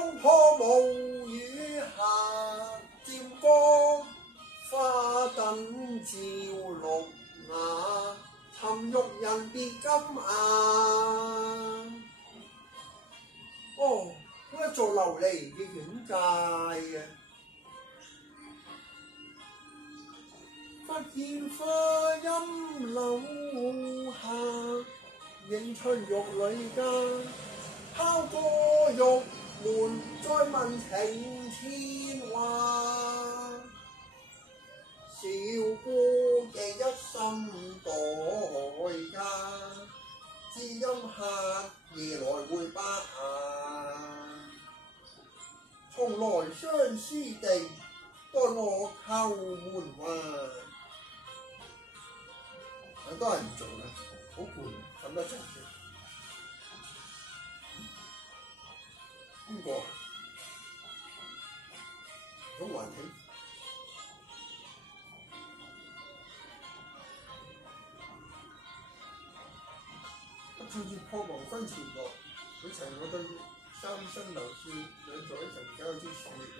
東坡無雨下，沾光花燈照綠瓦，尋玉人別金牙。哦，一座流離嘅境界嘅。忽見花陰樓下，映出玉女家。敲過玉門，再問情牽話。小姑嘅一心待嫁，知音客夜來回伯牙。從來相思地，待我叩門話。都係唔做啦，好攰，瞓得着先。邊個？咁環境？不照破黃昏前落，佢曾我對三生流轉，兩座一層交之處嘅。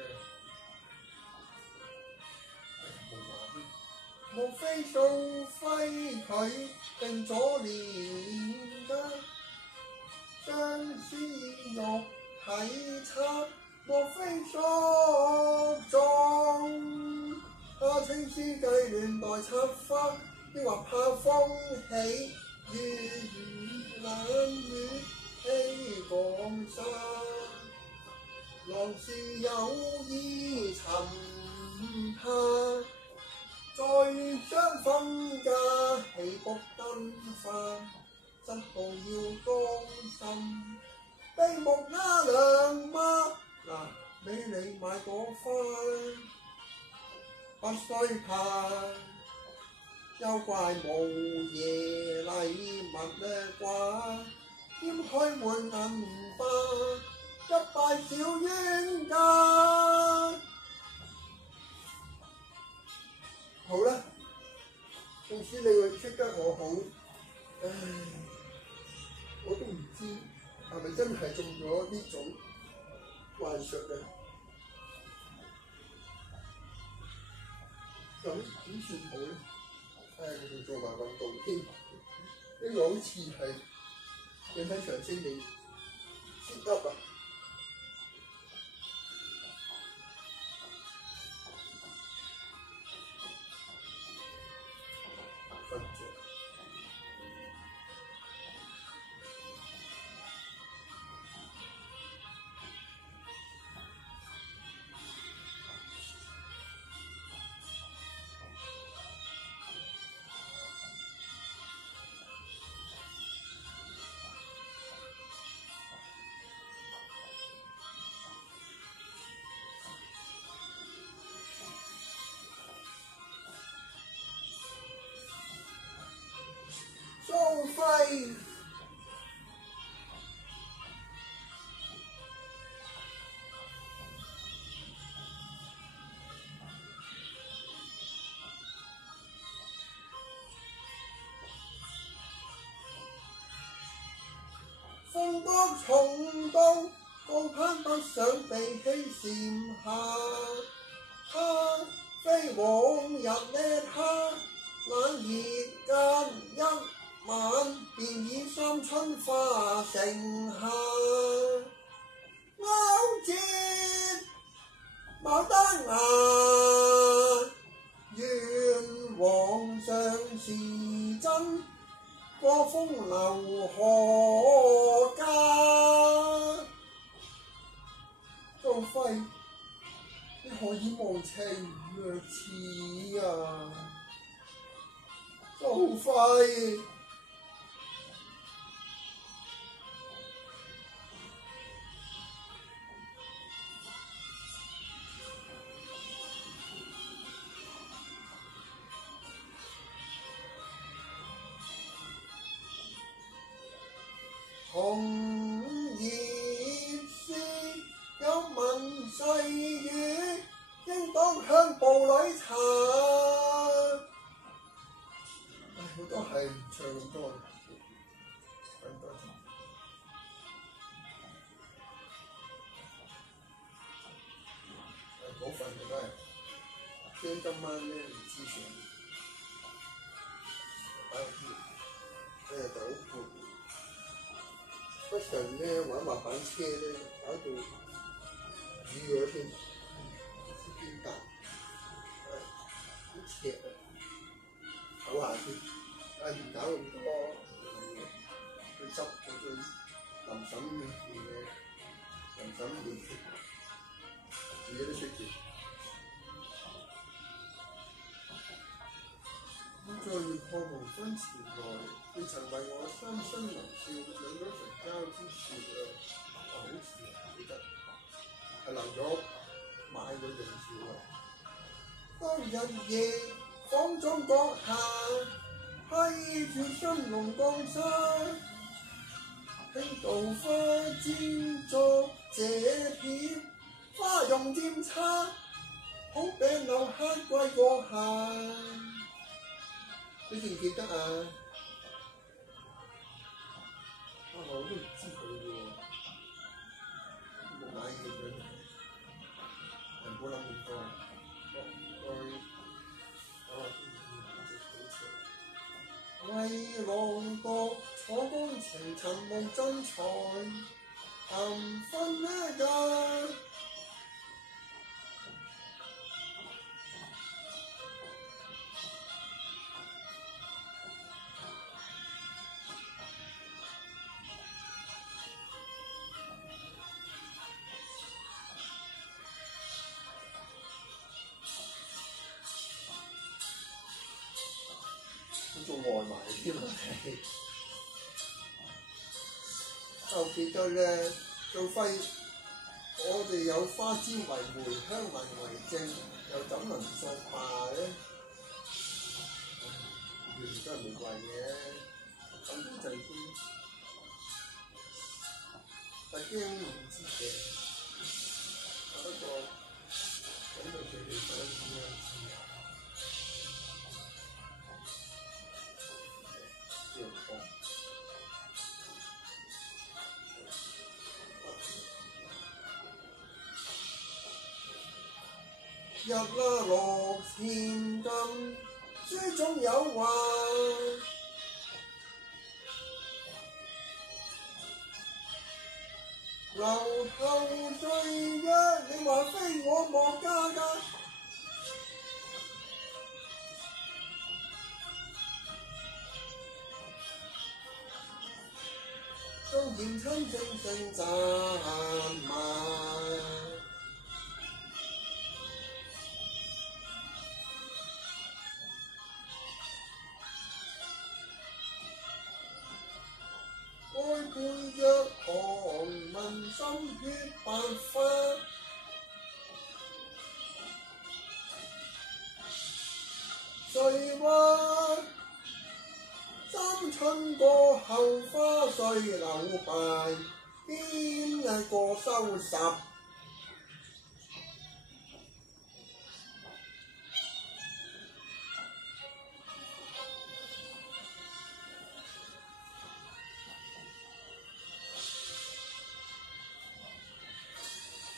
冇話添。莫非素揮佢定咗年家，相思玉體差，莫非宿狀？怕青絲計亂待插花，抑或怕風起雨冷雨欺江山？郎是有意尋他，在將分家起卜燈花，則道要當心，悲木鴉娘媽。嗱，俾你買朵花，不須怕，休怪無爺禮物掛，兼開滿銀巴，一敗小冤家。好啦，縱使你會識得我好，唉，我都唔知係咪真係中咗呢種幻術啊！咁點算好咧？唉，仲做埋運動添，呢個好似係引體長聲地 sit up 啊！瞓着。蘇輝風波重到，高攀不想被欺蟬下。他非往日呢，他冷熱間一晚，便已三春花盛夏。勾折牡丹芽，願皇上是真，過風流何家？蘇輝，你何以忘情若此啊？蘇輝，紅葉詩有文細語，應當向步裏查。唉，我都係唔唱驚今晚咧唔知上擺落去，就好攰。不常咧玩滑板車咧，搞到瘀咗添，唔知邊笪，好赤啊！唞下先，唔搞咁多去執嗰堆淋沈嘅淋沈嘢，自己都識住。在破黃昏前來，你曾為我三生能笑，兩咗神交之説啊！好似記得係留咗買嗰陣笑啊！當日夜房中閣下，揮住新龍降沙，聽稻花漸作這片，花容漸差，好餅留刻歸閣下。你記唔記得啊？我都唔知佢喎，冇買嘢佢，唔好諗咁多。為郎國楚江情，尋夢真才含分呢間。做外賣添啊！我記得咧，做輝，我哋有花椒為媒，香聞為證，又怎能作罷咧？而家冇貴嘅，咁都陣先，但驚唔知嘅，不過等到佢哋翻先啦。日落前禁，書中有話，留後歲月，你話非我莫家家。縱然親正讚罵，愛背若狂問心血白髮，誰話三春過後花雖柳敗，邊個收拾？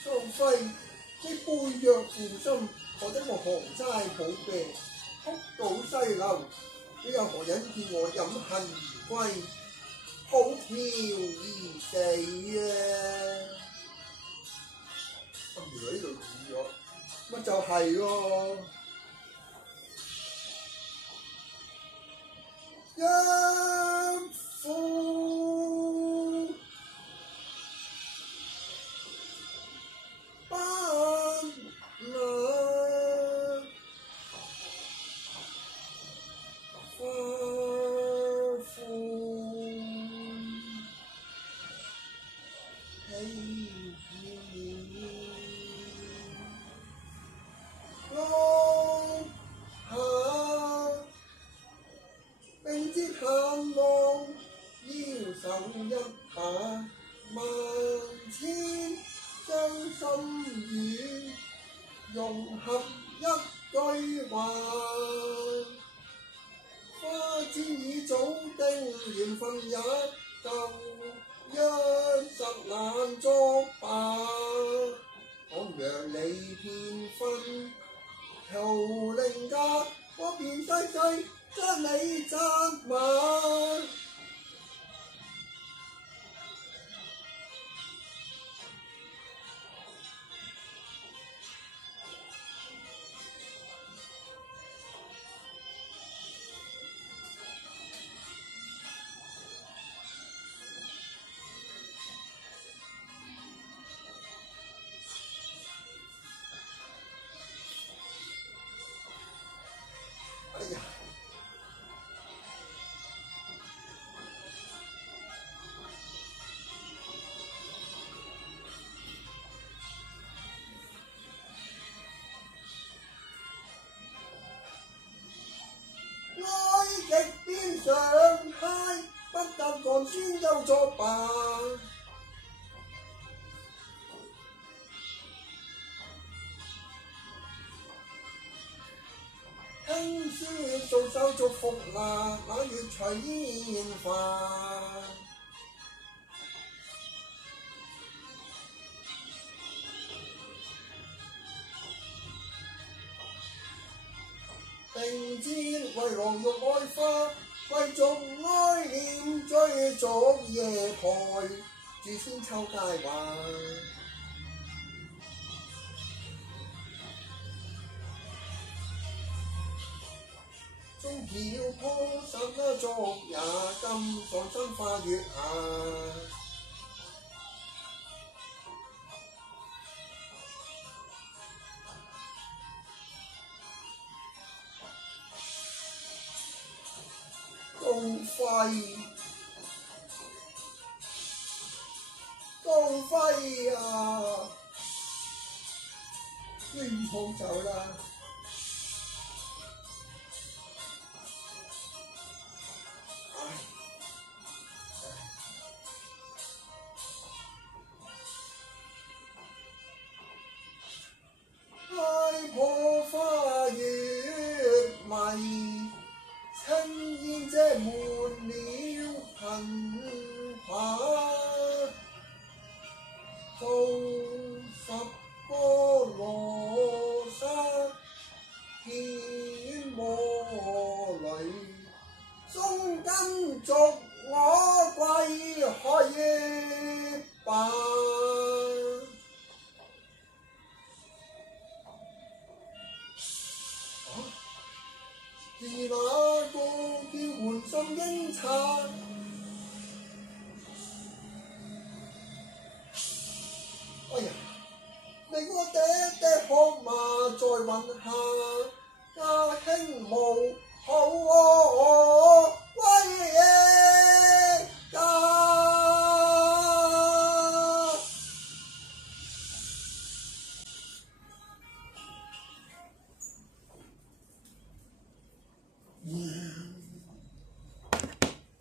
蘇輝，你背若負心，何得我寒齋抱病，哭倒西樓？你又何忍見我飲恨而歸，好漂而死啊！原來呢度語咗，乜就係咯。一呼不能。一下萬千將心語融合一句話，花枝已早定緣分也就一實難作罷，倘若你偏分求將你責罵。哎呀！哀極變常態，不得幹先憂作罷。聽說做手續服那月隨煙化。定節為狼肉愛花，貴族哀念追逐夜台，住先秋佳話。中橋坡散得昨也今喪心花月下。高輝啊，你唔好走啦！太破花月迷，青煙遮滿了貧乏。做十個羅剎顯魔女，終跟逐我歸去吧。是那個叫換心英殘？哎呀！你我爹爹喝罵在雲下，家兄無好